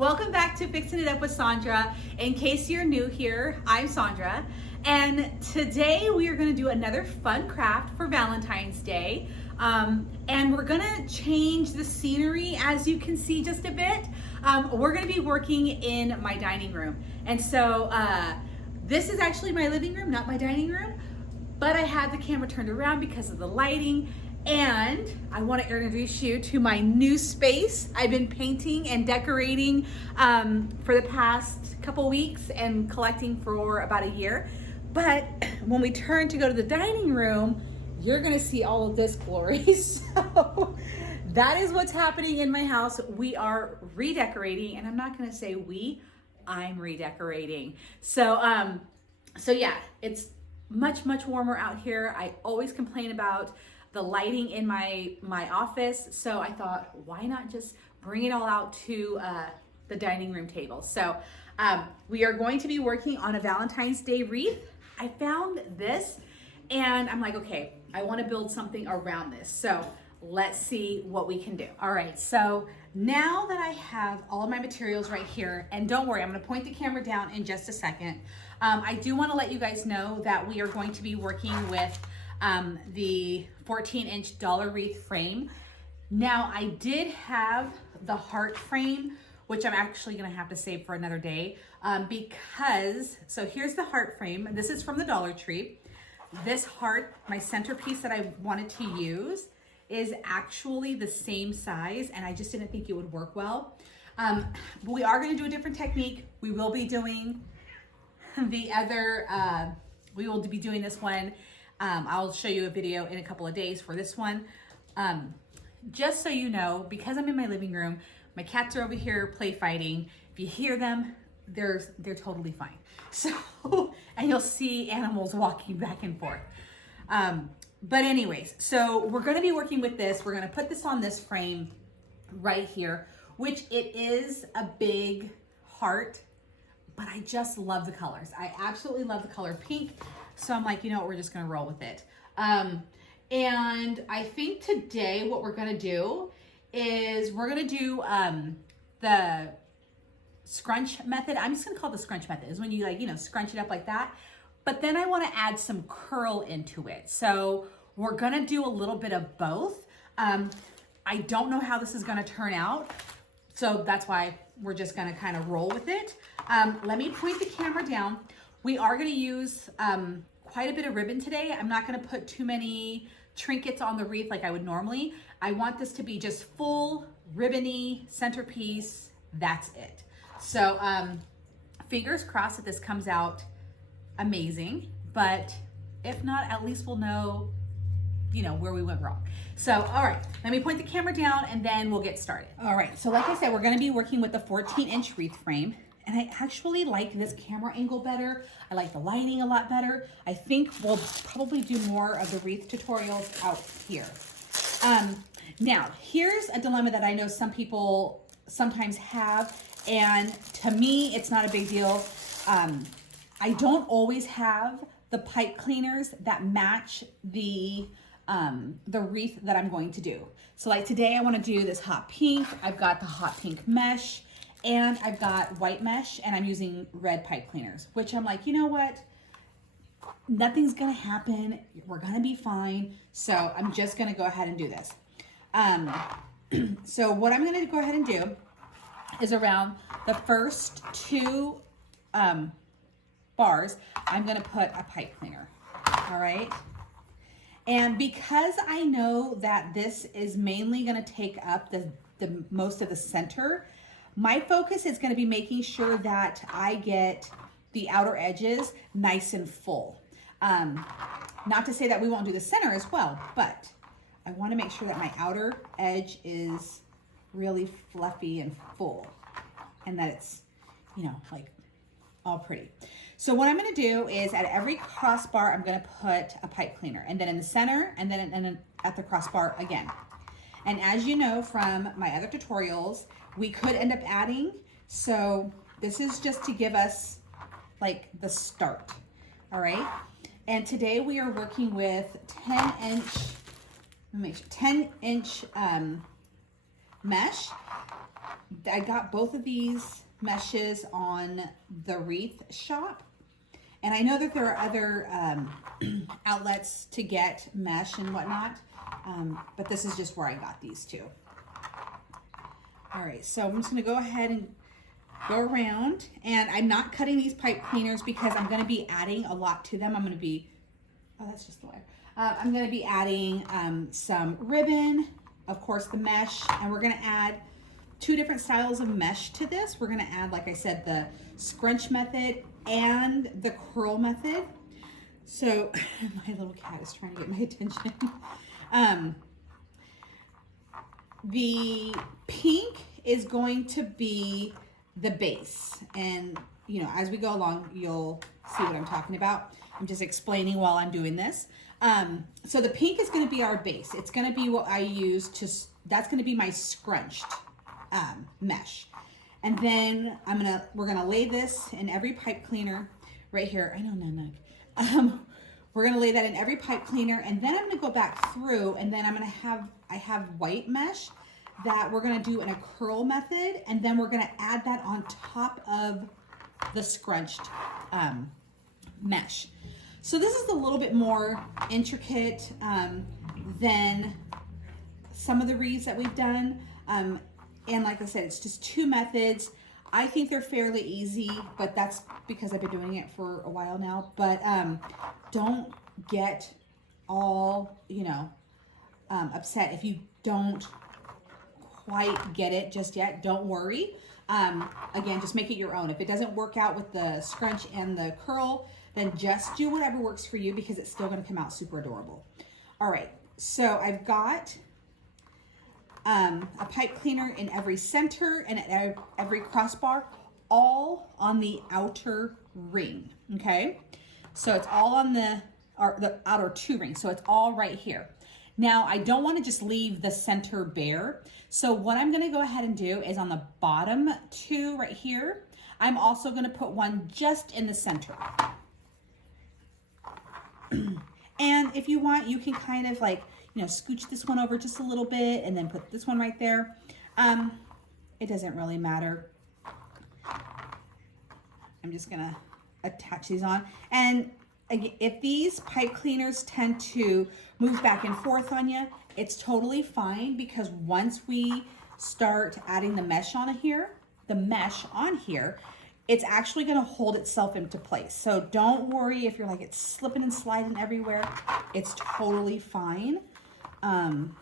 Welcome back to Fixing It Up with Sandra. In case you're new here, I'm Sandra, and today we are going to do another fun craft for Valentine's Day. And we're going to change the scenery, as you can see, just a bit. We're going to be working in my dining room, and so this is actually my living room, not my dining room, but I had the camera turned around because of the lighting. And I want to introduce you to my new space. I've been painting and decorating for the past couple weeks and collecting for about a year. But when we turn to go to the dining room, you're going to see all of this glory. So that is what's happening in my house. We are redecorating, and I'm not going to say we, I'm redecorating. So yeah, it's much warmer out here. I always complain about the lighting in my office, so I thought, why not just bring it all out to the dining room table. So we are going to be working on a Valentine's Day wreath. I found this and I'm like, okay, I want to build something around this, so let's see what we can do. All right, so now that I have all of my materials right here, and don't worry, I'm going to point the camera down in just a second. I do want to let you guys know that we are going to be working with the 14-inch dollar wreath frame. Now, I did have the heart frame, which I'm actually gonna have to save for another day because, so here's the heart frame. This is from the Dollar Tree. This heart, my centerpiece that I wanted to use, is actually the same size, and I just didn't think it would work well. But we are gonna do a different technique. We will be doing the other, we will be doing this one. I'll show you a video in a couple of days for this one. Just so you know, because I'm in my living room, my cats are over here play fighting. If you hear them, they're totally fine. So, and you'll see animals walking back and forth. But anyways, so we're gonna be working with this. We're gonna put this on this frame right here, which it is a big heart, but I just love the colors. I absolutely love the color pink. So I'm like, you know what, we're just gonna roll with it. And I think today what we're gonna do is we're gonna do the scrunch method. I'm just gonna call it the scrunch method, is when you scrunch it up like that. But then I wanna add some curl into it. So we're gonna do a little bit of both. I don't know how this is gonna turn out. So that's why we're just gonna kind of roll with it. Let me point the camera down. We are gonna use quite a bit of ribbon today. I'm not gonna put too many trinkets on the wreath like I would normally. I want this to be just full ribbony centerpiece. That's it. So fingers crossed that this comes out amazing, but if not, at least we'll know, where we went wrong. So, all right, let me point the camera down and then we'll get started. All right, so like I said, we're gonna be working with the 14-inch wreath frame. And I actually like this camera angle better. I like the lighting a lot better. I think we'll probably do more of the wreath tutorials out here. Now, here's a dilemma that I know some people sometimes have, and to me, it's not a big deal. I don't always have the pipe cleaners that match the wreath that I'm going to do. So like today, I wanna do this hot pink. I've got the hot pink mesh, and I've got white mesh, and I'm using red pipe cleaners, which I'm like, you know what? Nothing's gonna happen. We're gonna be fine. So I'm just gonna go ahead and do this. So what I'm gonna go ahead and do is around the first two bars, I'm gonna put a pipe cleaner, all right? And because I know that this is mainly gonna take up the most of the center, my focus is going to be making sure that I get the outer edges nice and full. Not to say that we won't do the center as well, but I want to make sure that my outer edge is really fluffy and full, and that it's, like all pretty. So what I'm going to do is at every crossbar, I'm going to put a pipe cleaner, and then in the center, and then at the crossbar again. And as you know from my other tutorials, we could end up adding. So this is just to give us like the start, all right? And today we are working with 10-inch mesh, I got both of these meshes on the Wreath shop. And I know that there are other outlets to get mesh and whatnot, but this is just where I got these two. All right, so I'm just gonna go ahead and go around, and I'm not cutting these pipe cleaners because I'm gonna be adding a lot to them. I'm gonna be, oh, that's just the wire. I'm gonna be adding some ribbon, of course the mesh, and we're gonna add 2 different styles of mesh to this. We're gonna add, like I said, the scrunch method and the curl method. So my little cat is trying to get my attention. The pink is going to be the base, and you know, as we go along you'll see what I'm talking about. I'm just explaining while I'm doing this. So the pink is going to be our base. It's going to be what I use to, that's going to be my scrunched mesh. And then we're gonna lay this in every pipe cleaner right here. I know, Nug. We're gonna lay that in every pipe cleaner, and then I'm gonna go back through, and then I have white mesh that we're gonna do in a curl method, and then we're gonna add that on top of the scrunched mesh. So this is a little bit more intricate than some of the wreaths that we've done. And like I said, it's just 2 methods. I think they're fairly easy, but that's because I've been doing it for a while now. But don't get all, you know, upset if you don't quite get it just yet. Don't worry. Again, just make it your own. If it doesn't work out with the scrunch and the curl, then just do whatever works for you because it's still going to come out super adorable. All right, so I've got a pipe cleaner in every center and at every crossbar, all on the outer ring. Okay, so it's all on the outer 2 rings, so it's all right here. Now I don't want to just leave the center bare, so what I'm going to go ahead and do is on the bottom 2 right here, I'm also going to put one just in the center. And if you want, you can kind of like, you know, scooch this one over just a little bit and then put this one right there. It doesn't really matter. I'm just gonna attach these on. And again, if these pipe cleaners tend to move back and forth on you, it's totally fine, because once we start adding the mesh on here, it's actually gonna hold itself into place. So don't worry if you're like, it's slipping and sliding everywhere. It's totally fine. And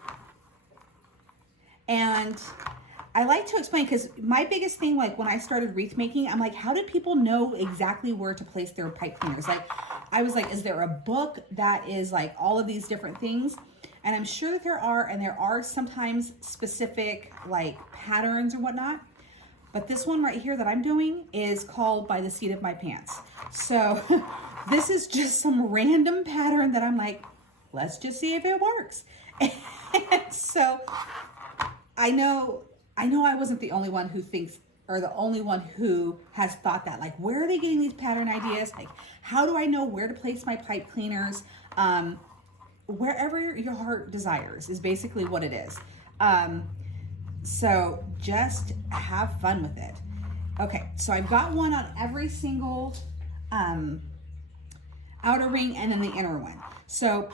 I like to explain, because my biggest thing, like when I started wreath making, I'm like, how did people know exactly where to place their pipe cleaners? Like, I was like, is there a book that is like all of these different things? And I'm sure that there are, and there are sometimes specific like patterns or whatnot. But this one right here that I'm doing is called By the Seat of My Pants. So this is just some random pattern that I'm like, let's just see if it works. And so I know I wasn't the only one who thinks, or the only one who has thought that, like, where are they getting these pattern ideas? Like, how do I know where to place my pipe cleaners? Wherever your heart desires is basically what it is. So just have fun with it. Okay, so I've got one on every single outer ring and then the inner one. So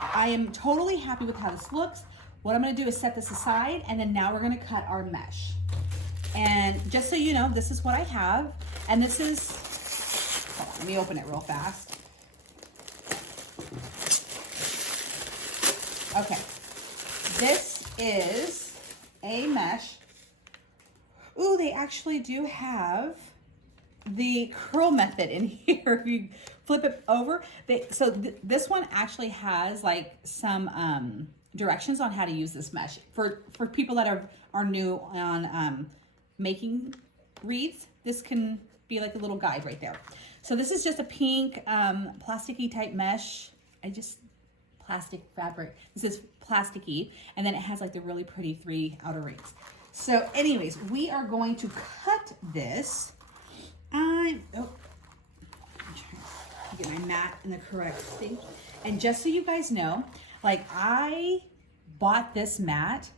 I am totally happy with how this looks. What I'm gonna do is set this aside, and then now we're gonna cut our mesh. And just so you know, this is what I have. And this is, hold on, let me open it real fast. Okay, this is a mesh. Ooh, they actually do have the curl method in here. If you flip it over, this one actually has like some directions on how to use this mesh for people that are new on making wreaths. This can be like a little guide right there. So this is just a pink plasticky type mesh. Plastic fabric. This is plasticky, and then it has like the really pretty 3 outer rings. So anyways, we are going to cut this. I'm trying to get my mat in the correct thing. And just so you guys know, like, I bought this mat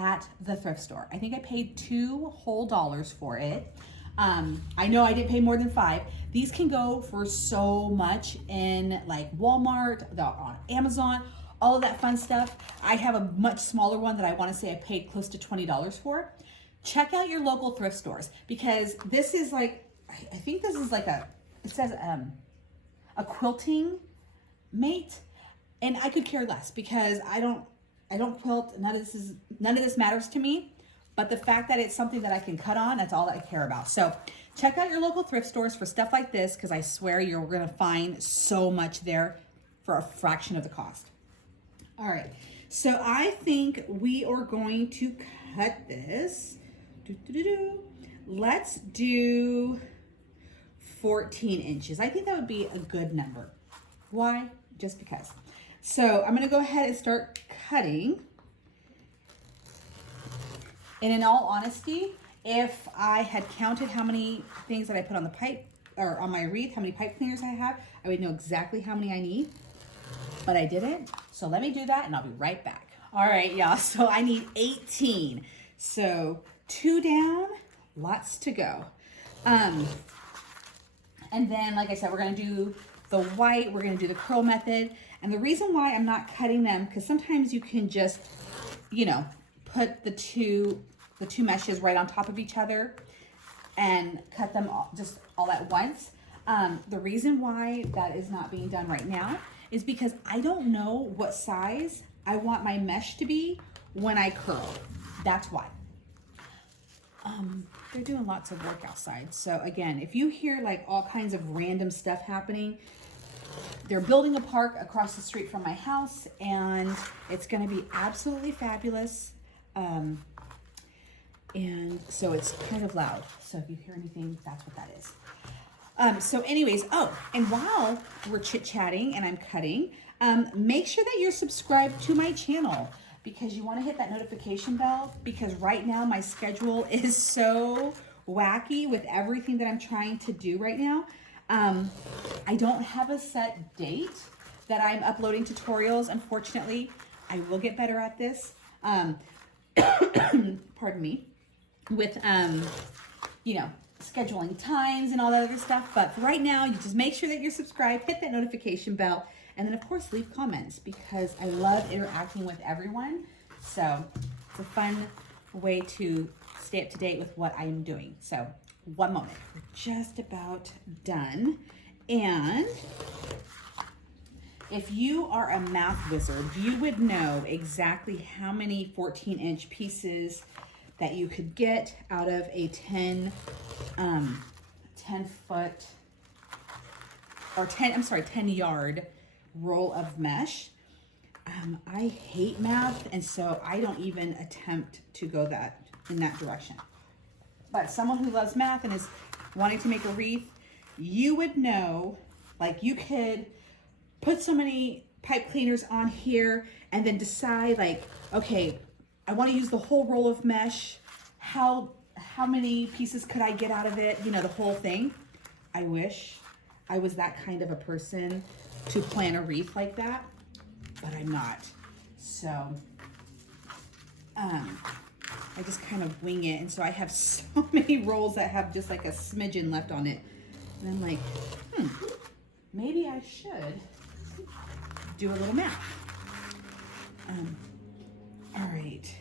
at the thrift store. I think I paid $2 whole for it. I know I didn't pay more than $5. These can go for so much in like Walmart, on Amazon, all of that fun stuff. I have a much smaller one that I want to say I paid close to $20 for. Check out your local thrift stores, because this is like, I think this is like it says a quilting mate, and I could care less because I don't quilt. None of this matters to me. But the fact that it's something that I can cut on, that's all that I care about. So check out your local thrift stores for stuff like this, because I swear you're going to find so much there for a fraction of the cost. All right, so I think we are going to cut this. Let's do 14 inches. I think that would be a good number. Why? Just because. So I'm going to go ahead and start cutting. And in all honesty, if I had counted how many things that I put on the pipe, or on my wreath, how many pipe cleaners I have, I would know exactly how many I need, but I didn't. So let me do that and I'll be right back. All right, y'all, so I need 18. So 2 down, lots to go. And then, like I said, we're gonna do the white, we're gonna do the curl method. And the reason why I'm not cutting them, because sometimes you can just, you know, put the two meshes right on top of each other and cut them all at once. The reason why that is not being done right now is because I don't know what size I want my mesh to be when I curl. That's why. They're doing lots of work outside. So again, if you hear like all kinds of random stuff happening, they're building a park across the street from my house, and it's gonna be absolutely fabulous. And so it's kind of loud. So if you hear anything, that's what that is. So anyways, oh, and while we're chit-chatting and I'm cutting, make sure that you're subscribed to my channel, because you want to hit that notification bell, because right now my schedule is so wacky with everything that I'm trying to do right now. I don't have a set date that I'm uploading tutorials, unfortunately. I will get better at this. Pardon me, with, you know, scheduling times and all that other stuff. But for right now, you just make sure that you're subscribed, hit that notification bell, and then of course leave comments, because I love interacting with everyone. So it's a fun way to stay up to date with what I'm doing. So one moment, we're just about done. And if you are a math wizard, you would know exactly how many 14-inch pieces that you could get out of a 10 yard roll of mesh. I hate math, and so I don't even attempt to go in that direction. But someone who loves math and is wanting to make a wreath, you would know, like, you could put so many pipe cleaners on here and then decide, like, okay, I want to use the whole roll of mesh. How many pieces could I get out of it? You know, the whole thing. I wish I was that kind of a person to plan a wreath like that, but I'm not. So I just kind of wing it. And so I have so many rolls that have just like a smidgen left on it. And I'm like, maybe I should do a little math. All right,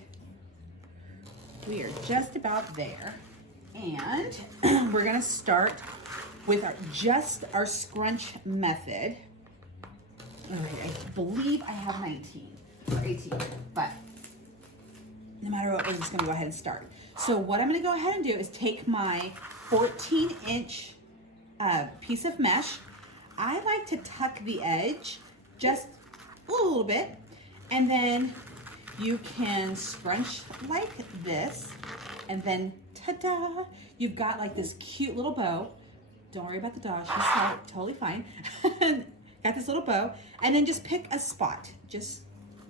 we are just about there. And we're gonna start with our scrunch method. All right, I believe I have 19 or 18, but no matter what, we're just gonna go ahead and start. So what I'm gonna go ahead and do is take my 14-inch piece of mesh. I like to tuck the edge just a little bit, and then you can scrunch like this, and then ta-da, you've got like this cute little bow. Don't worry about the dog, she's totally fine. Got this little bow, and then just pick a spot. Just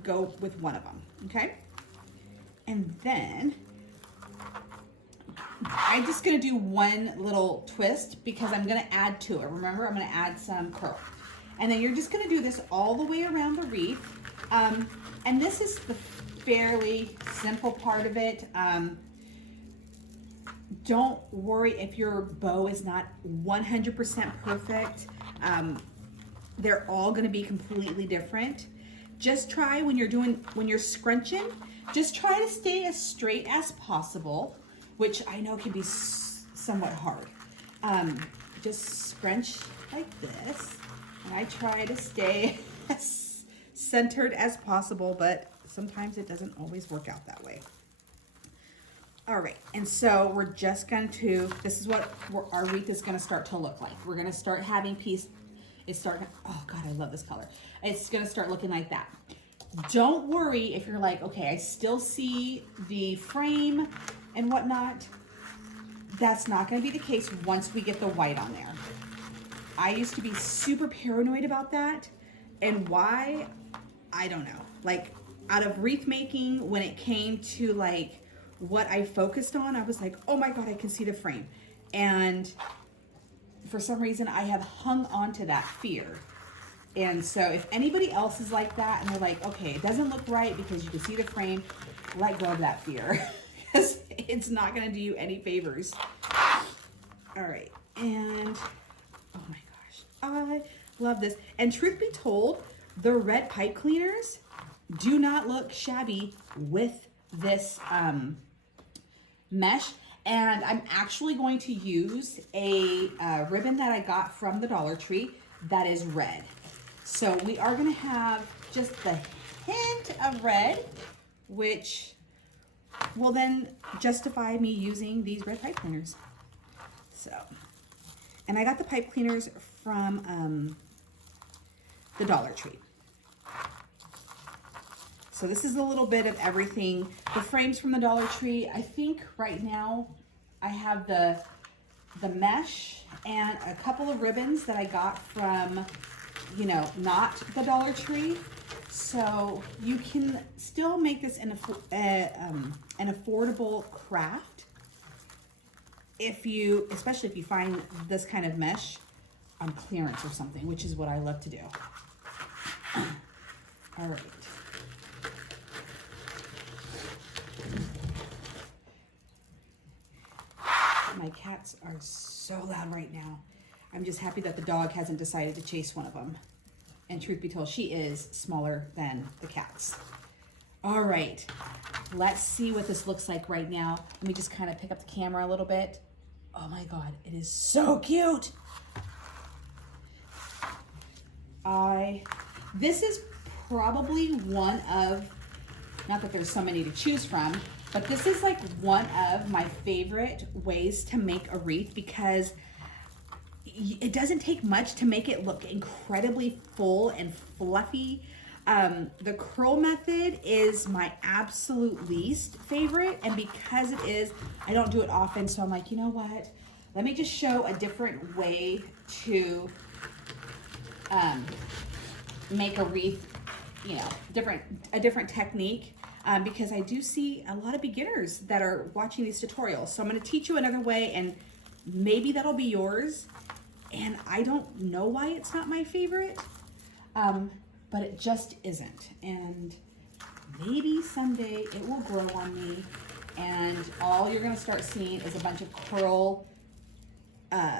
go with one of them, okay? And then I'm just gonna do one little twist because I'm gonna add to it. Remember, I'm gonna add some curl. And then you're just gonna do this all the way around the wreath. And this is fairly simple part of it. Don't worry if your bow is not 100% perfect. They're all gonna be completely different. Just try when you're scrunching, just try to stay as straight as possible, which I know can be somewhat hard. Just scrunch like this, and I try to stay as centered as possible, but sometimes it doesn't always work out that way. All right, and so we're just going to, this is what our wreath is gonna start to look like. We're gonna start having oh God, I love this color. It's gonna start looking like that. Don't worry if you're like, okay, I still see the frame and whatnot. That's not gonna be the case once we get the white on there. I used to be super paranoid about that, and why, I don't know. Like, out of wreath making, when it came to like what I focused on, I was like, oh my God, I can see the frame. And for some reason, I have hung on to that fear. And so if anybody else is like that and they're like, okay, it doesn't look right because you can see the frame, let go of that fear, because it's not gonna do you any favors. All right, and oh my gosh, I love this. And truth be told, the red pipe cleaners do not look shabby with this mesh. And I'm actually going to use a ribbon that I got from the Dollar Tree that is red. So we are gonna have just the hint of red, which will then justify me using these red pipe cleaners. So, and I got the pipe cleaners from the Dollar Tree. So this is a little bit of everything. The frames from the Dollar Tree, I think right now I have the mesh and a couple of ribbons that I got from, you know, not the Dollar Tree. So you can still make this an affordable craft especially if you find this kind of mesh on clearance or something, which is what I love to do. All right. My cats are so loud right now. I'm just happy that the dog hasn't decided to chase one of them. And truth be told, she is smaller than the cats. All right, let's see what this looks like right now. Let me just kind of pick up the camera a little bit. Oh my God, it is so cute. This is probably one of, not that there's so many to choose from, but this is like one of my favorite ways to make a wreath because it doesn't take much to make it look incredibly full and fluffy. The curl method is my absolute least favorite, and because it is, I don't do it often, so I'm like, you know what? Let me just show a different way to make a wreath, you know, a different technique. Because I do see a lot of beginners that are watching these tutorials. So I'm gonna teach you another way, and maybe that'll be yours. And I don't know why it's not my favorite, but it just isn't. And maybe someday it will grow on me, and all you're gonna start seeing is a bunch of curl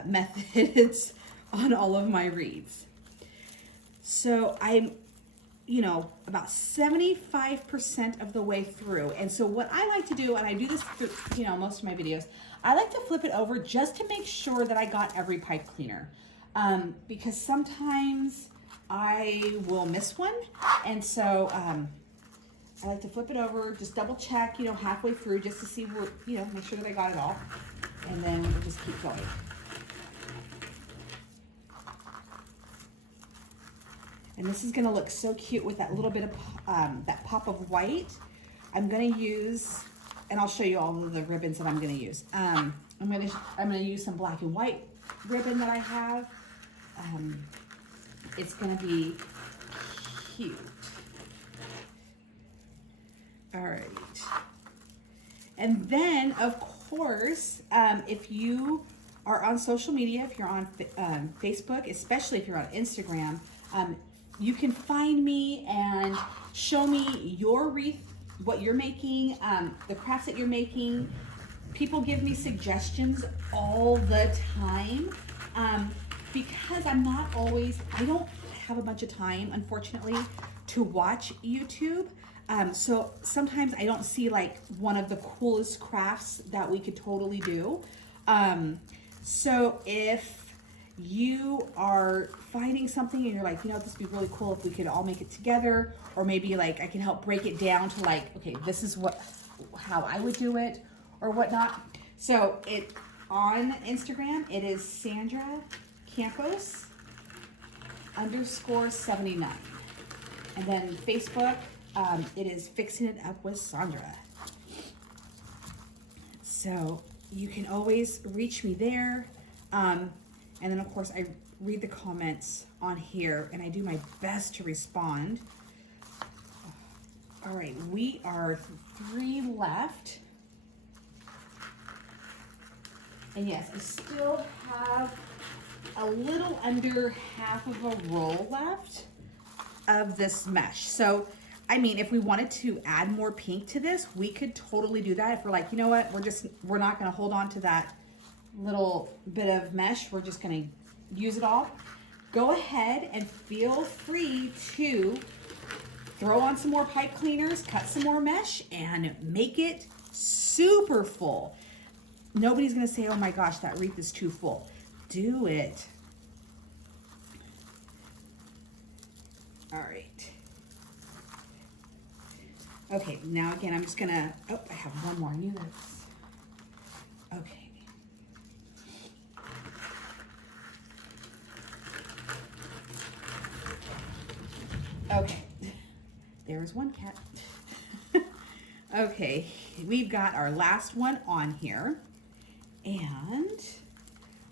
methods on all of my wreaths. So I'm, you know, about 75% of the way through. And so what I like to do, and I do this through, you know, most of my videos, I like to flip it over just to make sure that I got every pipe cleaner. Because sometimes I will miss one. And so I like to flip it over, just double check, you know, halfway through just to see where, you know, make sure that I got it all. And then we'll just keep going. And this is gonna look so cute with that little bit of that pop of white. I'm gonna use, and I'll show you all of the ribbons that I'm gonna use. I'm gonna use some black and white ribbon that I have. It's gonna be cute. All right. And then, of course, if you are on social media, if you're on Facebook, especially if you're on Instagram, you can find me and show me your wreath what you're making, the crafts that you're making. People give me suggestions all the time because I don't have a bunch of time, unfortunately, to watch YouTube. So sometimes I don't see like one of the coolest crafts that we could totally do. So if you are finding something and you're like, you know, this would be really cool if we could all make it together, or maybe like I can help break it down to like, okay, this is how I would do it or whatnot. So it on Instagram, it is Sandra Campos _79. And then Facebook, it is Fixing It Up with Sandra. So you can always reach me there. And then of course I read the comments on here and I do my best to respond. All right, we are 3 left. And yes, I still have a little under half of a roll left of this mesh. So, I mean, if we wanted to add more pink to this, we could totally do that. If we're like, you know what, we're not gonna hold on to that little bit of mesh, we're just gonna use it all. Go ahead and feel free to throw on some more pipe cleaners, cut some more mesh, and make it super full. Nobody's gonna say, oh my gosh, that wreath is too full. Do it. All right. Okay, now again, I'm just gonna, oh, I have one more. I knew this. Okay. Okay, there's one cat. Okay, we've got our last one on here, and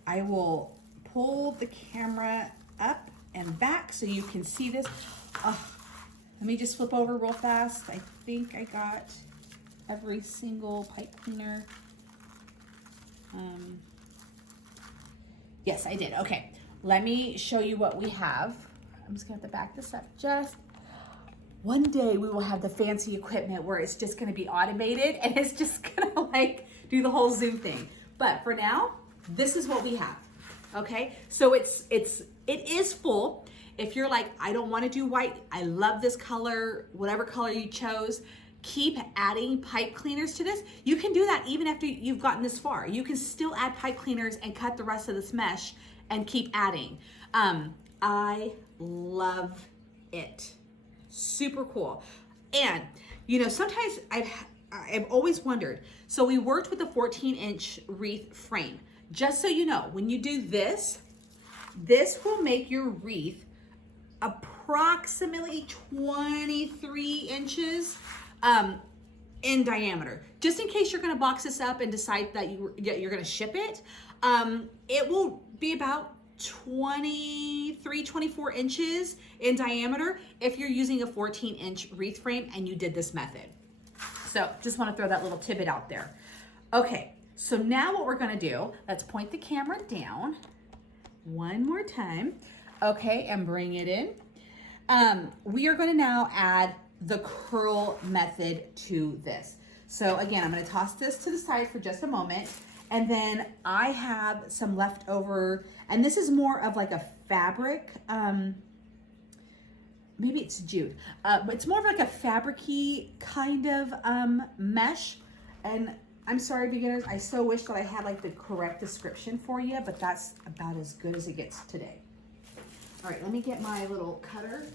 I will pull the camera up and back so you can see this. Oh, let me just flip over real fast. I think I got every single pipe cleaner. Yes, I did. Okay, let me show you what we have. I'm just gonna have to back this up just. One day we will have the fancy equipment where it's just gonna be automated and it's just gonna like do the whole Zoom thing. But for now, this is what we have, okay? So it is full. If you're like, I don't wanna do white, I love this color, whatever color you chose, keep adding pipe cleaners to this. You can do that even after you've gotten this far. You can still add pipe cleaners and cut the rest of this mesh and keep adding. I love it. Super cool. And you know, sometimes I've always wondered, so we worked with a 14-inch wreath frame. Just so you know, when you do this will make your wreath approximately 23 inches in diameter. Just in case you're gonna box this up and decide that you're gonna ship it, it will be about 23, 24 inches in diameter if you're using a 14-inch wreath frame and you did this method. So just want to throw that little tidbit out there. Okay, so now what we're going to do, let's point the camera down one more time. Okay, and bring it in. We are going to now add the curl method to this. So again, I'm going to toss this to the side for just a moment. And then I have some leftover, and this is more of like a fabric, maybe it's jute, but it's more of like a fabric-y kind of mesh. And I'm sorry, beginners, I so wish that I had like the correct description for you, but that's about as good as it gets today. All right, let me get my little cutter.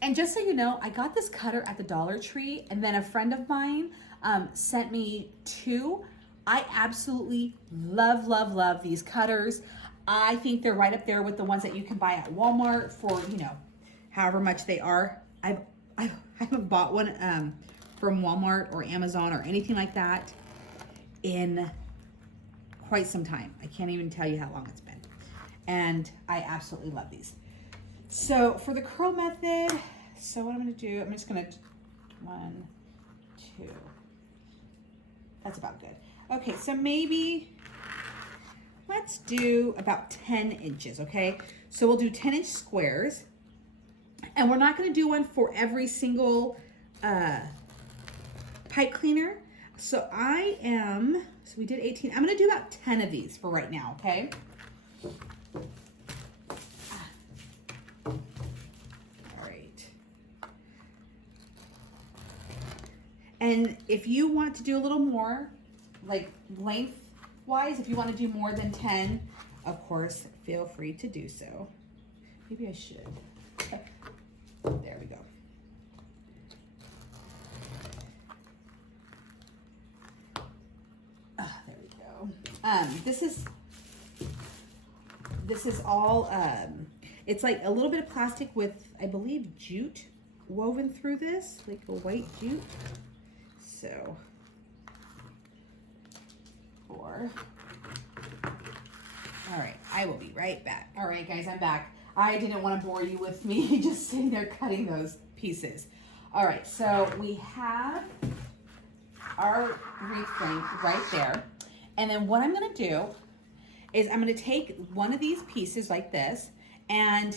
And just so you know, I got this cutter at the Dollar Tree, and then a friend of mine sent me 2. I absolutely love, love, love these cutters. I think they're right up there with the ones that you can buy at Walmart for, you know, however much they are. I haven't bought one from Walmart or Amazon or anything like that in quite some time. I can't even tell you how long it's been. And I absolutely love these. So for the curl method, so what I'm gonna do, I'm just gonna 1, 2. That's about good. Okay, so maybe let's do about 10 inches, okay? So we'll do 10-inch squares, and we're not gonna do one for every single pipe cleaner. So we did 18. I'm gonna do about 10 of these for right now, okay? All right. And if you want to do a little more, like length-wise, if you want to do more than 10, of course, feel free to do so. Maybe I should. There we go. There we go. This is all, it's like a little bit of plastic with, I believe, jute woven through this, like a white jute. So, all right, I will be right back. All right, guys, I'm back. I didn't want to bore you with me just sitting there cutting those pieces. All right, so we have our wreath thing right there. And then what I'm gonna do is I'm gonna take one of these pieces like this, and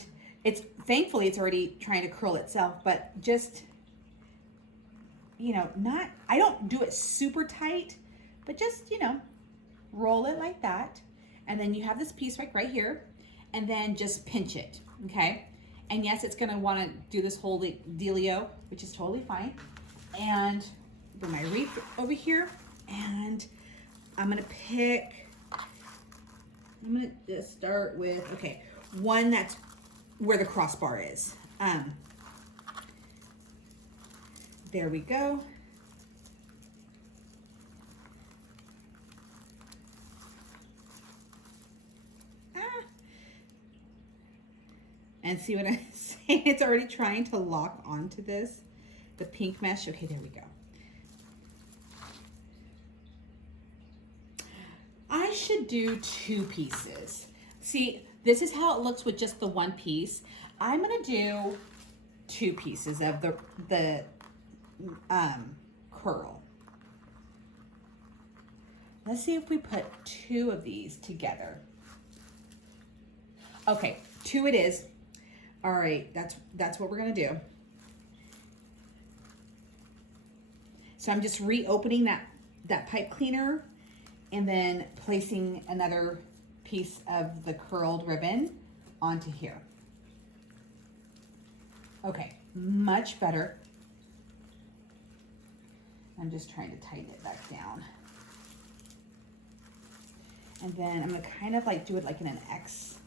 thankfully it's already trying to curl itself, but just, you know, I don't do it super tight, but just, you know, roll it like that. And then you have this piece right here, and then just pinch it, okay? And yes, it's gonna wanna do this whole dealio, which is totally fine. And bring my wreath over here, and I'm gonna just start with, okay, one that's where the crossbar is. There we go. And see what I'm saying? It's already trying to lock onto this, the pink mesh. Okay, there we go. I should do 2 pieces. See, this is how it looks with just the one piece. I'm gonna do 2 pieces of the curl. Let's see if we put 2 of these together. Okay, 2 it is. All right, that's what we're gonna do. So I'm just reopening that pipe cleaner and then placing another piece of the curled ribbon onto here. Okay, much better. I'm just trying to tighten it back down. And then I'm gonna kind of like do it like in an X.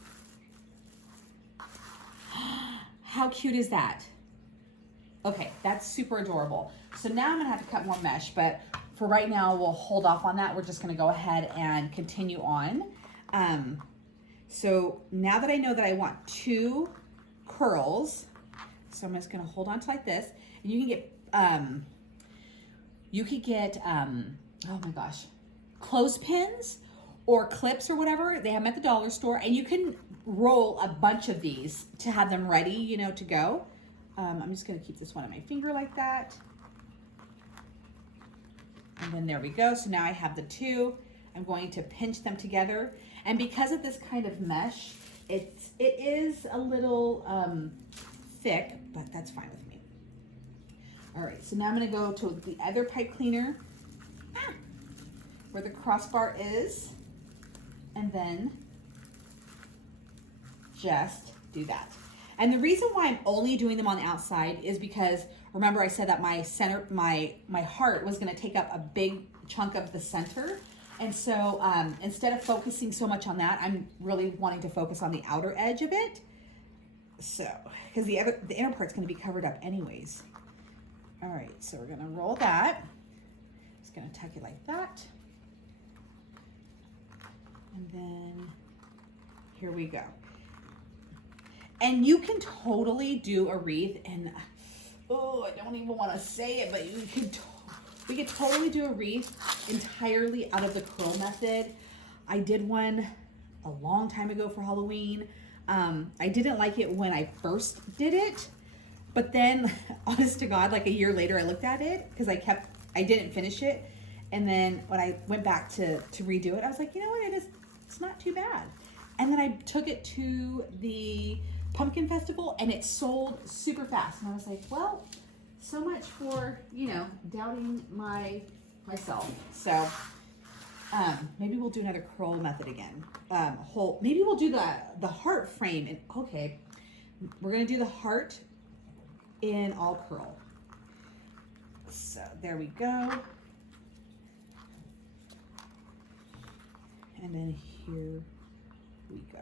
How cute is that? Okay, that's super adorable. So now I'm gonna have to cut more mesh, but for right now, we'll hold off on that. We're just gonna go ahead and continue on. So now that I know that I want 2 curls, so I'm just gonna hold on to like this, and you can get, oh my gosh, clothespins or clips or whatever. They have them at the dollar store, and you can roll a bunch of these to have them ready, you know, to go. I'm just gonna keep this one on my finger like that. And then there we go. So now I have the 2. I'm going to pinch them together. And because of this kind of mesh, it is a little thick, but that's fine with me. All right, so now I'm gonna go to the other pipe cleaner where the crossbar is, and then just do that. And the reason why I'm only doing them on the outside is because, remember I said that my heart was gonna take up a big chunk of the center. And so instead of focusing so much on that, I'm really wanting to focus on the outer edge of it. So, because the inner part's gonna be covered up anyways. All right, so we're gonna roll that. Just gonna tuck it like that. And then here we go. And you can totally do a wreath, and oh, I don't even want to say it, but we could totally do a wreath entirely out of the curl method. I did one a long time ago for Halloween. I didn't like it when I first did it, but then honest to God, like a year later, I looked at it because I didn't finish it. And then when I went back to redo it, I was like, you know what, it's not too bad. And then I took it to the pumpkin festival and it sold super fast. And I was like, well, so much for, you know, doubting myself. So maybe we'll do another curl method again. Maybe we'll do the heart frame. And okay, we're gonna do the heart in all curl. So there we go. And then here we go.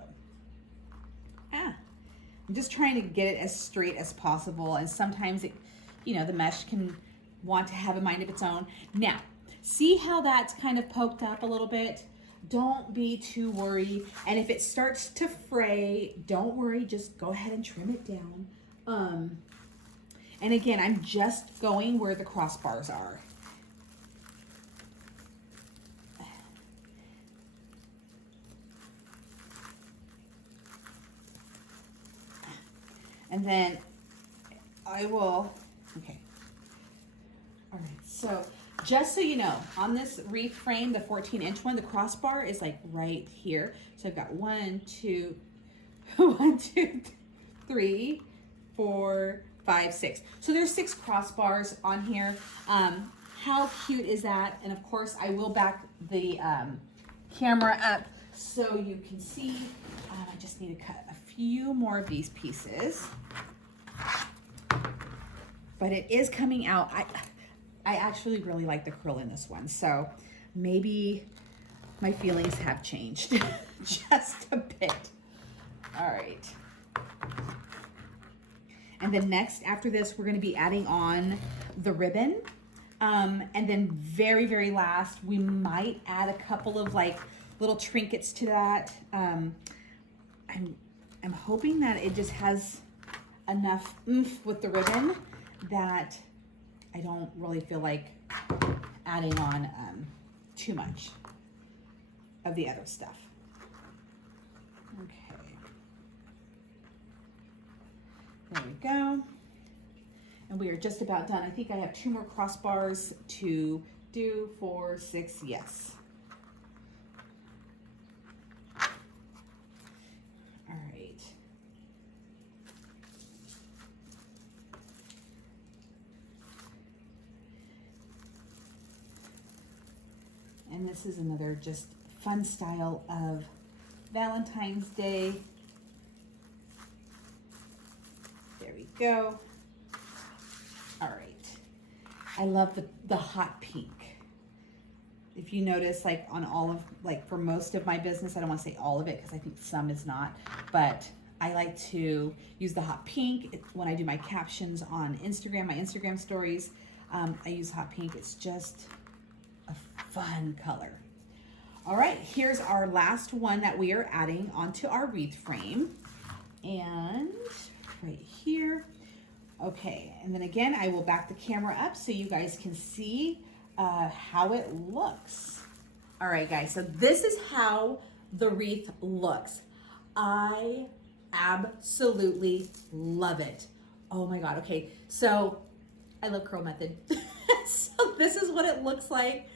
I'm just trying to get it as straight as possible. And sometimes it, you know, the mesh can want to have a mind of its own. Now, see how that's kind of poked up a little bit? Don't be too worried. And if it starts to fray, don't worry, just go ahead and trim it down. And again, I'm just going where the crossbars are. And then I will, okay. All right, so just so you know, on this Wreath frame, the 14-inch one, the crossbar is like right here. So I've got 1, 2, 3, 4, 5, 6. So there's 6 crossbars on here. How cute is that? And of course, I will back the camera up so you can see. I just need to cut a few more of these pieces. But it is coming out. I actually really like the curl in this one. So maybe my feelings have changed just a bit. All right. And then next, after this, we're going to be adding on the ribbon. And then very, very last, we might add a couple of like little trinkets to that. I'm hoping that it just has enough oomph with the ribbon that I don't really feel like adding on too much of the other stuff. Okay. There we go. And we are just about done. I think I have 2 more crossbars to do. 4, 6, yes. All right. And this is another just fun style of Valentine's Day. There we go. All right. I love the hot pink. If you notice, like on all of, like for most of my business, I don't want to say all of it because I think some is not, but I like to use the hot pink when I do my captions on Instagram, my Instagram stories. I use hot pink. It's just a fun color. All right, here's our last one that we are adding onto our wreath frame. And right here. Okay, and then again, I will back the camera up so you guys can see how it looks. All right, guys, so this is how the wreath looks. I absolutely love it. Oh my God, okay, so I love curl method. So this is what it looks like.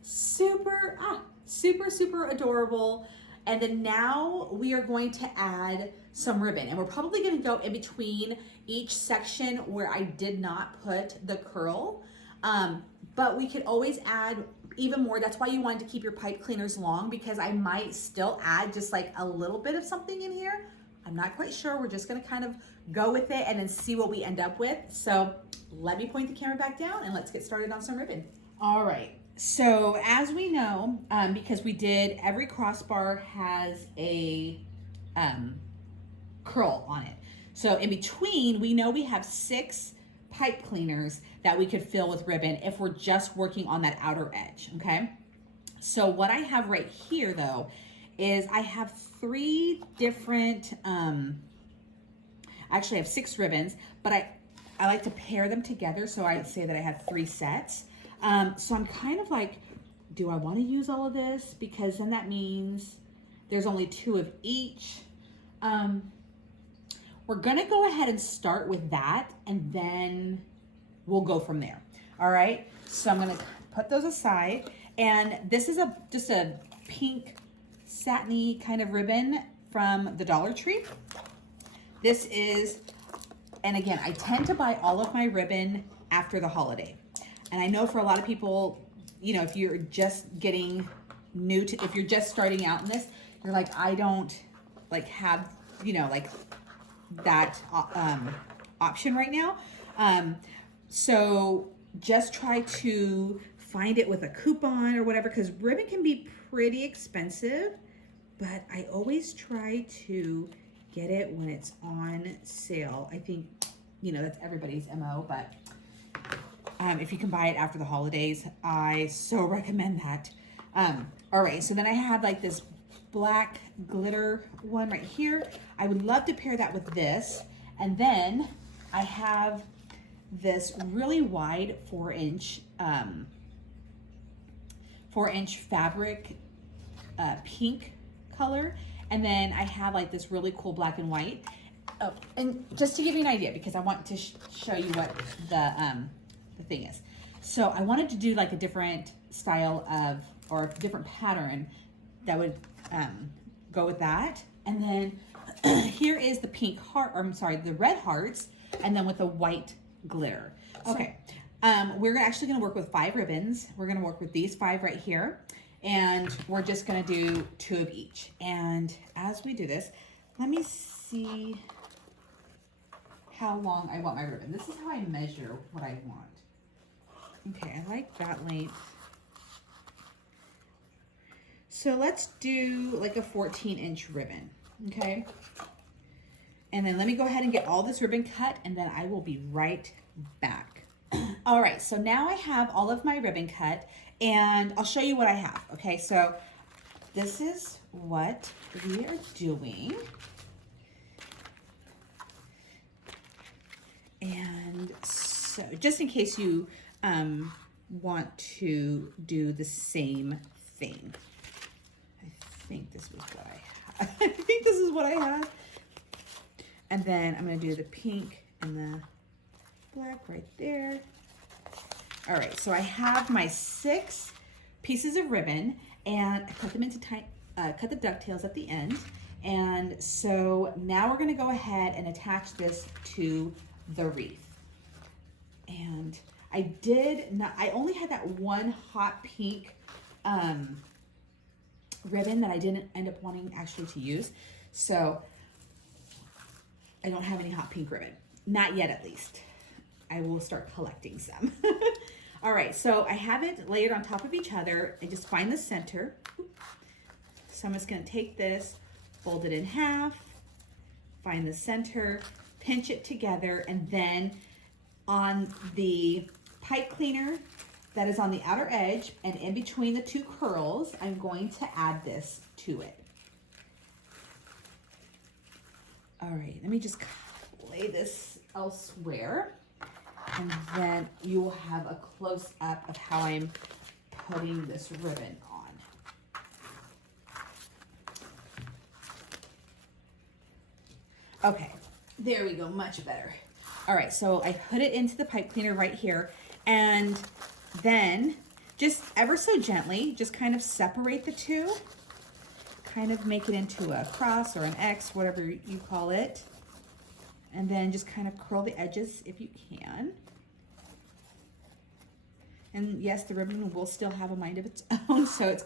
Super, super adorable. And then now we are going to add some ribbon, and we're probably going to go in between each section where I did not put the curl, but we could always add even more. That's why you wanted to keep your pipe cleaners long, because I might still add just like a little bit of something in here. I'm not quite sure. We're just going to kind of go with it and then see what we end up with. So let me point the camera back down and let's get started on some ribbon. All right. So as we know, because we did, every crossbar has a curl on it. So in between, we know we have 6 pipe cleaners that we could fill with ribbon if we're just working on that outer edge, okay? So what I have right here though, is I have 3 different, actually I have 6 ribbons, but I like to pair them together. So I'd say that I have 3 sets. So I'm kind of like, do I want to use all of this? Because then that means there's only 2 of each. We're gonna go ahead and start with that, and then we'll go from there. All right, so I'm gonna put those aside. And this is just a pink satiny kind of ribbon from the Dollar Tree. This is, and again, I tend to buy all of my ribbon after the holiday. And I know for a lot of people, you know, if you're just getting new to, if you're just starting out in this, you're like, I don't like have, you know, like that option right now. So just try to find it with a coupon or whatever, because ribbon can be pretty expensive, but I always try to get it when it's on sale. I think, you know, that's everybody's MO, but if you can buy it after the holidays, I so recommend that. All right, so then I have like this black glitter one right here. I would love to pair that with this. And then I have this really wide 4-inch fabric pink color. And then I have like this really cool black and white. Oh, and just to give you an idea, because I want to show you what the thing is. So I wanted to do like a different style of, or a different pattern that would go with that. And then here is the pink heart, or I'm sorry, the red hearts, and then with the white glitter. Okay, we're actually gonna work with 5 ribbons. We're gonna work with these 5 right here, and we're just gonna do 2 of each. And as we do this, let me see how long I want my ribbon. This is how I measure what I want. Okay, I like that length. So let's do like a 14-inch ribbon, okay? And then let me go ahead and get all this ribbon cut, and then I will be right back. All right, so now I have all of my ribbon cut, and I'll show you what I have, okay? So this is what we are doing. And so just in case you want to do the same thing. I think this was what I had. I think this is what I had. And then I'm gonna do the pink and the black right there. All right, so I have my 6 pieces of ribbon, and I cut them into cut the ducktails at the end. And so now we're gonna go ahead and attach this to the wreath. And I only had that one hot pink ribbon that I didn't end up wanting actually to use. So I don't have any hot pink ribbon. Not yet, at least. I will start collecting some. All right, so I have it layered on top of each other. I just find the center. So I'm just gonna take this, fold it in half, find the center, pinch it together, and then on the pipe cleaner that is on the outer edge and in between the 2 curls, I'm going to add this to it. All right, let me just lay this elsewhere, and then you will have a close up of how I'm putting this ribbon on. Okay, there we go, much better. All right, so I put it into the pipe cleaner right here, and then just ever so gently, just kind of separate the 2, kind of make it into a cross or an X, whatever you call it. And then just kind of curl the edges if you can. And yes, the ribbon will still have a mind of its own, so it's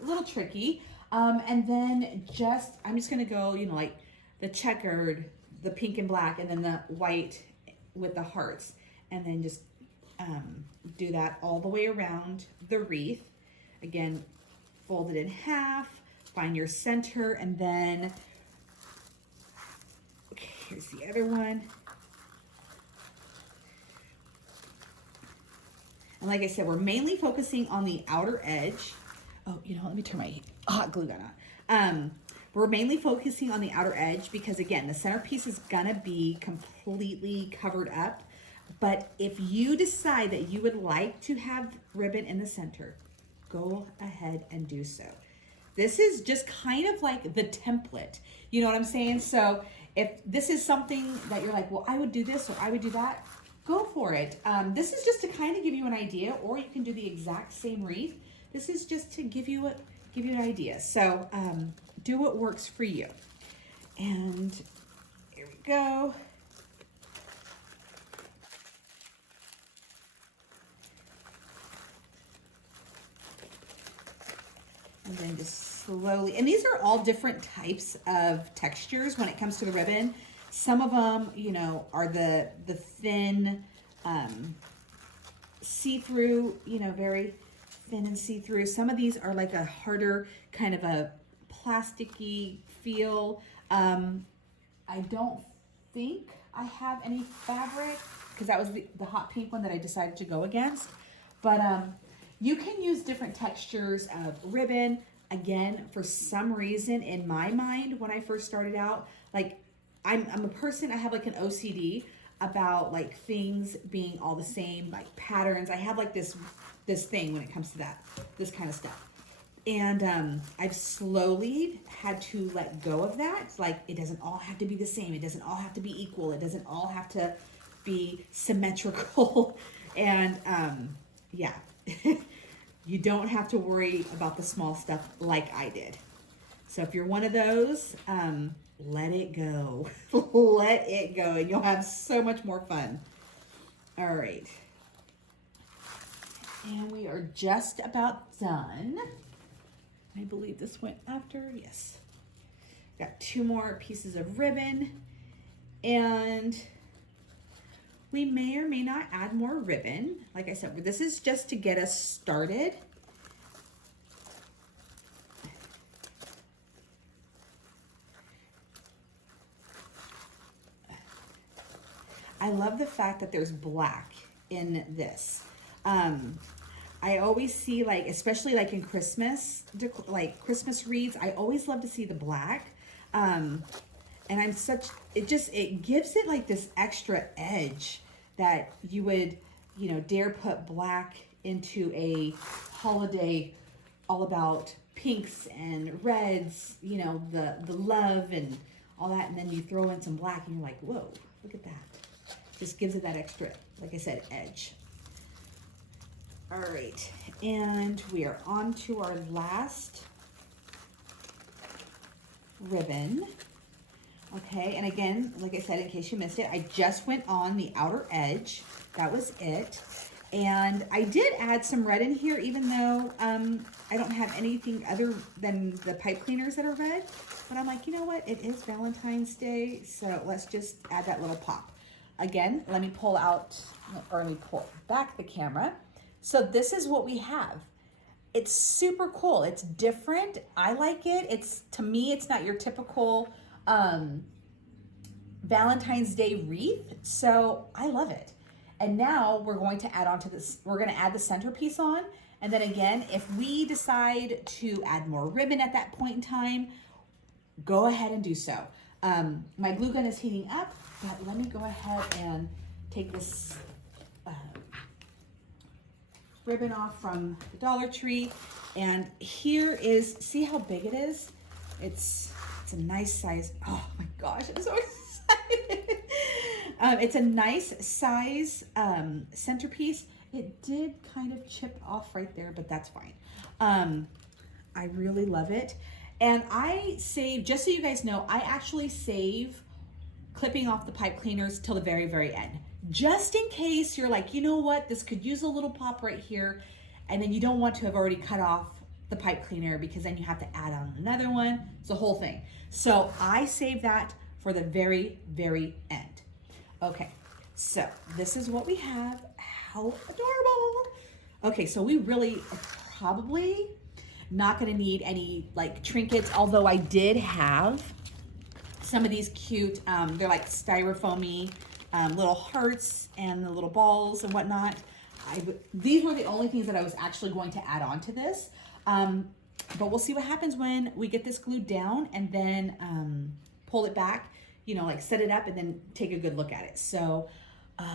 a little tricky. And then I'm just gonna go, you know, like the checkered, the pink and black, and then the white with the hearts. And then just do that all the way around the wreath. Again, fold it in half, find your center, and then, okay, here's the other one. And like I said, we're mainly focusing on the outer edge. Oh, you know, let me turn my hot glue gun on. We're mainly focusing on the outer edge because, again, the centerpiece is gonna be completely covered up. But if you decide that you would like to have ribbon in the center, go ahead and do so. This is just kind of like the template. You know what I'm saying? So if this is something that you're like, well, I would do this or I would do that, go for it. This is just to kind of give you an idea, or you can do the exact same wreath. This is just to give you an idea. So do what works for you. And here we go. And then just slowly, and these are all different types of textures when it comes to the ribbon. Some of them, you know, are the thin, see-through, you know, very thin and see-through. Some of these are like a harder kind of a plasticky feel. I don't think I have any fabric because that was the hot pink one that I decided to go against. But you can use different textures of ribbon. Again, for some reason in my mind, when I first started out, like I'm a person, I have like an OCD about like things being all the same, like patterns. I have like this thing when it comes to that, this kind of stuff. And I've slowly had to let go of that. It's like, it doesn't all have to be the same. It doesn't all have to be equal. It doesn't all have to be symmetrical. And yeah, you don't have to worry about the small stuff like I did. So if you're one of those, let it go. Let it go, and you'll have so much more fun. All right. And we are just about done. I believe this went after, yes. Got 2 more pieces of ribbon, and we may or may not add more ribbon. Like I said, this is just to get us started. I love the fact that there's black in this. I always see, like, especially like in Christmas, like Christmas wreaths, I always love to see the black. And it gives it like this extra edge that you would, you know, dare put black into a holiday all about pinks and reds, you know, the love and all that. And then you throw in some black and you're like, whoa, look at that. Just gives it that extra, like I said, edge. All right, and we are on to our last ribbon. Okay, and again, like I said, in case you missed it, I just went on the outer edge. That was it. And I did add some red in here, even though I don't have anything other than the pipe cleaners that are red. But I'm like, you know what? It is Valentine's Day, so let's just add that little pop. Again, let me pull back the camera. So this is what we have. It's super cool. It's different. I like it. To me, it's not your typical Valentine's Day wreath. So I love it. And now we're going to add on to this. We're going to add the centerpiece on. And then again, if we decide to add more ribbon at that point in time, go ahead and do so. My glue gun is heating up, but let me go ahead and take this ribbon off from the Dollar Tree. And here is, see how big it is? It's a nice size. Oh my gosh, I'm so excited. It's a nice size centerpiece. It did kind of chip off right there, but that's fine. I really love it. And I save, just so you guys know, I actually save clipping off the pipe cleaners till the very, very end. Just in case you're like, you know what, this could use a little pop right here, and then you don't want to have already cut off the pipe cleaner because then you have to add on another one. It's a whole thing. So I save that for the very, very end. Okay, so this is what we have. How adorable. Okay, so we really are probably not gonna need any like trinkets, although I did have some of these cute, they're like styrofoamy little hearts and the little balls and whatnot. These were the only things that I was actually going to add on to this. But we'll see what happens when we get this glued down and then pull it back, you know, like set it up and then take a good look at it. So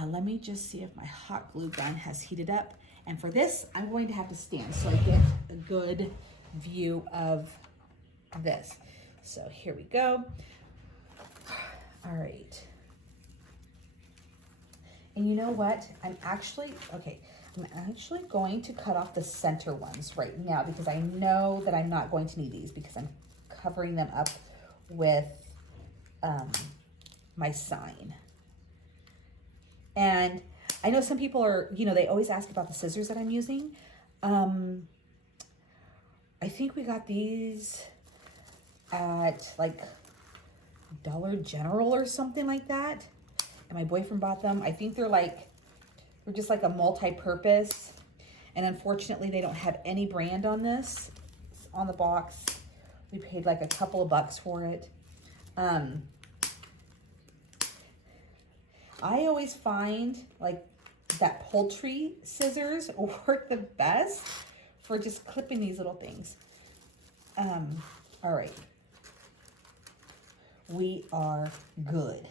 let me just see if my hot glue gun has heated up. And for this, I'm going to have to stand so I get a good view of this. So here we go. All right. And you know what? I'm actually going to cut off the center ones right now because I know that I'm not going to need these because I'm covering them up with my sign. And I know some people are, you know, they always ask about the scissors that I'm using. I think we got these at like Dollar General or something like that. And my boyfriend bought them. I think they're just like a multi-purpose. And unfortunately, they don't have any brand on this. It's on the box. We paid like a couple of bucks for it. I always find like that poultry scissors work the best for just clipping these little things. All right. We are good.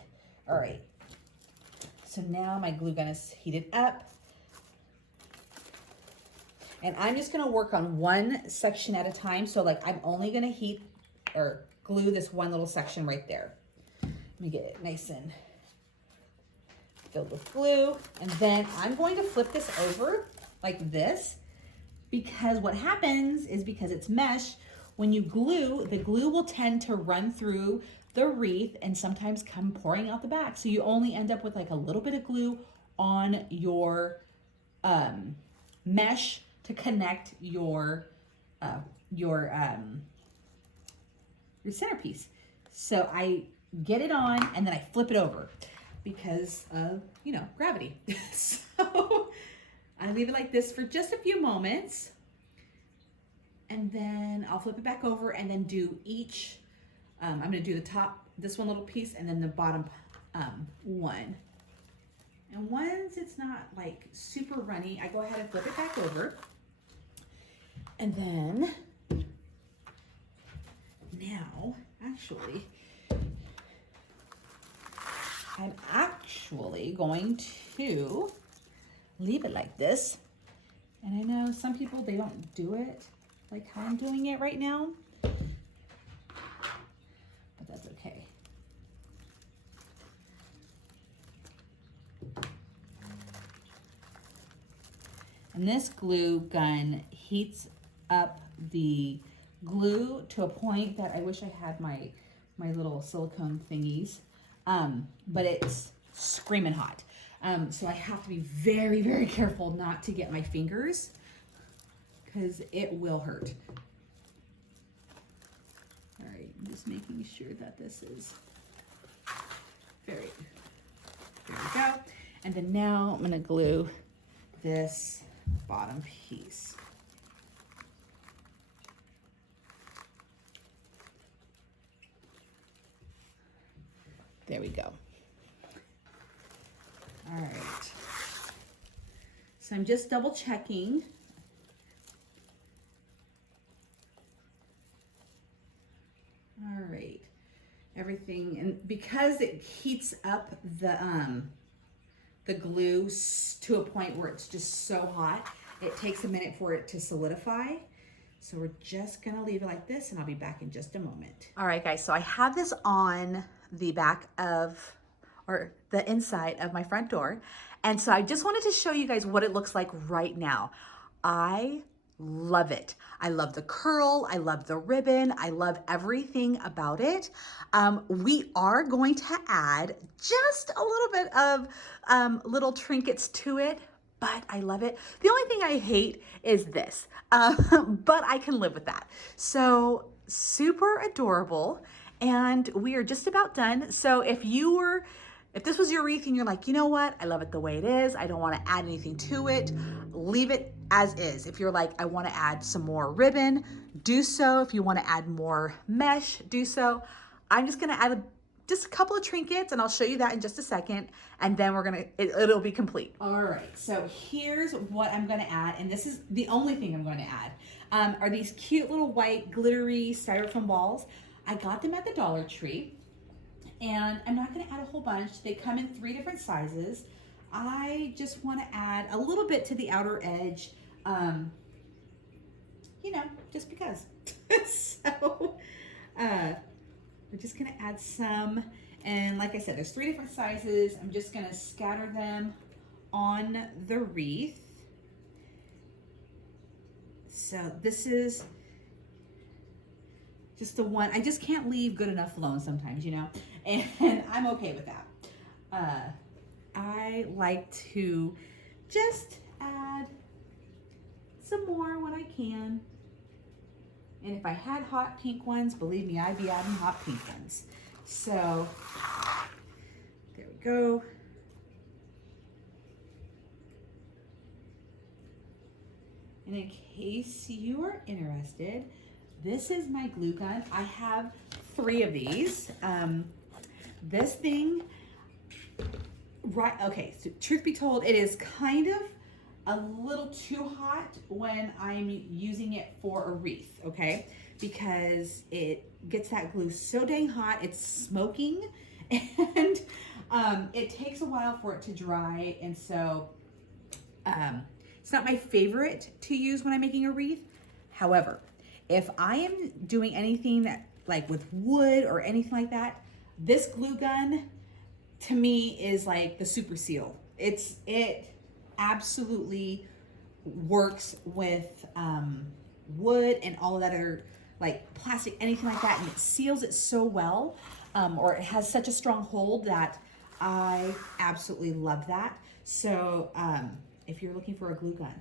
All right. So now my glue gun is heated up. And I'm just gonna work on one section at a time. So like I'm only gonna heat or glue this one little section right there. Let me get it nice and filled with glue. And then I'm going to flip this over like this, because what happens is, because it's mesh, when you glue, the glue will tend to run through the wreath and sometimes come pouring out the back. So you only end up with like a little bit of glue on your mesh to connect your centerpiece. So I get it on and then I flip it over because of, you know, gravity. So I leave it like this for just a few moments, and then I'll flip it back over and then do each, I'm gonna do the top, this one little piece, and then the bottom one. And once it's not like super runny, I go ahead and flip it back over. And then now, actually, I'm actually going to leave it like this. And I know some people, they don't do it like how I'm doing it right now, but that's okay. And this glue gun heats up the glue to a point that I wish I had my little silicone thingies, but it's screaming hot. So I have to be very, very careful not to get my fingers, because it will hurt. All right, I'm just making sure that this is there we go. And then now I'm gonna glue this bottom piece. There we go. All right. So I'm just double checking. All right. Everything, and because it heats up the glue to a point where it's just so hot, it takes a minute for it to solidify. So we're just gonna leave it like this, and I'll be back in just a moment. All right, guys, so I have this on the back of, or the inside of my front door. And so I just wanted to show you guys what it looks like right now. I love it. I love the curl. I love the ribbon. I love everything about it. We are going to add just a little bit of little trinkets to it, but I love it. The only thing I hate is this, but I can live with that. So super adorable. And we are just about done. So if this was your wreath and you're like, you know what, I love it the way it is, I don't want to add anything to it, leave it as is. If you're like, I want to add some more ribbon, do so. If you want to add more mesh, do so. I'm just going to add just a couple of trinkets, and I'll show you that in just a second, and then it'll be complete. All right, so here's what I'm going to add, and this is the only thing I'm going to add, are these cute little white glittery styrofoam balls. I got them at the Dollar Tree, and I'm not gonna add a whole bunch. They come in 3 different sizes. I just wanna add a little bit to the outer edge, you know, just because. So, we're just gonna add some, and like I said, there's 3 different sizes. I'm just gonna scatter them on the wreath. So this is just the one. I just can't leave good enough alone sometimes, you know, and I'm okay with that. I like to just add some more when I can. And if I had hot pink ones, believe me, I'd be adding hot pink ones. So there we go. And in case you are interested, this is my glue gun. I have 3 of these. This thing, right, okay, so truth be told, it is kind of a little too hot when I'm using it for a wreath, okay? Because it gets that glue so dang hot, it's smoking, and it takes a while for it to dry, and so it's not my favorite to use when I'm making a wreath. However, if I am doing anything that, like with wood or anything like that, this glue gun to me is like the super seal. It absolutely works with wood and all of that other like plastic, anything like that, and it seals it so well, or it has such a strong hold that I absolutely love that. So if you're looking for a glue gun,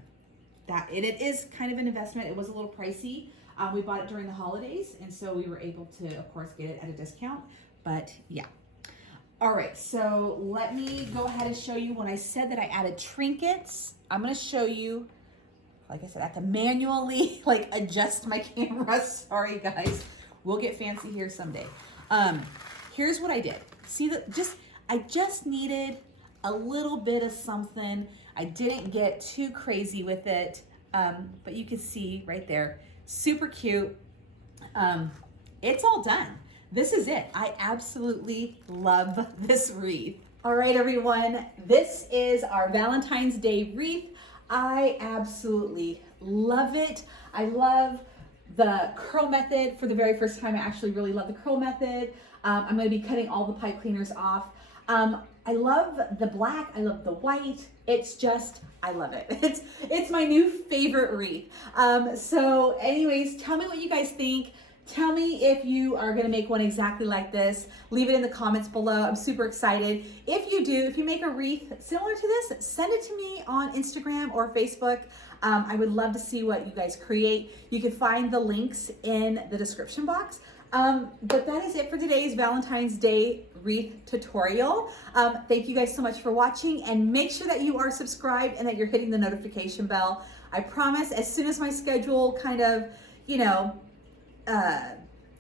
it is kind of an investment. It was a little pricey. We bought it during the holidays, and so we were able to, of course, get it at a discount, but yeah. All right, so let me go ahead and show you when I said that I added trinkets. I'm gonna show you, like I said, I have to manually like adjust my camera. Sorry guys, we'll get fancy here someday. Here's what I did. See I just needed a little bit of something. I didn't get too crazy with it, but you can see right there, super cute. It's all done. This is it. I absolutely love this wreath. All right, everyone, this is our Valentine's Day wreath. I absolutely love it. I love the curl method. For the very first time, I actually really love the curl method. I'm gonna be cutting all the pipe cleaners off. I love the black, I love the white. It's just, I love it. It's my new favorite wreath. So anyways, tell me what you guys think. Tell me if you are gonna make one exactly like this. Leave it in the comments below. I'm super excited. If you do, if you make a wreath similar to this, send it to me on Instagram or Facebook. I would love to see what you guys create. You can find the links in the description box. But that is it for today's Valentine's Day wreath tutorial. Thank you guys so much for watching, and make sure that you are subscribed and that you're hitting the notification bell. I promise as soon as my schedule kind of,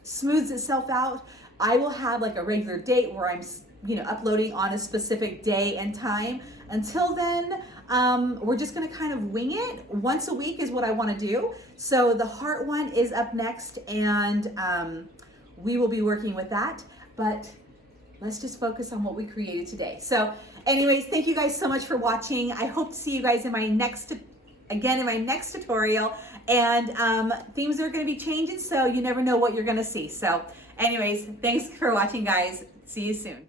smooths itself out, I will have like a regular date where I'm, uploading on a specific day and time. Until then, we're just gonna kind of wing it. Once a week is what I wanna do. So the heart one is up next, and we will be working with that, but let's just focus on what we created today. So anyways, thank you guys so much for watching. I hope to see you guys in my next tutorial, and themes are gonna be changing, so you never know what you're gonna see. So anyways, thanks for watching guys. See you soon.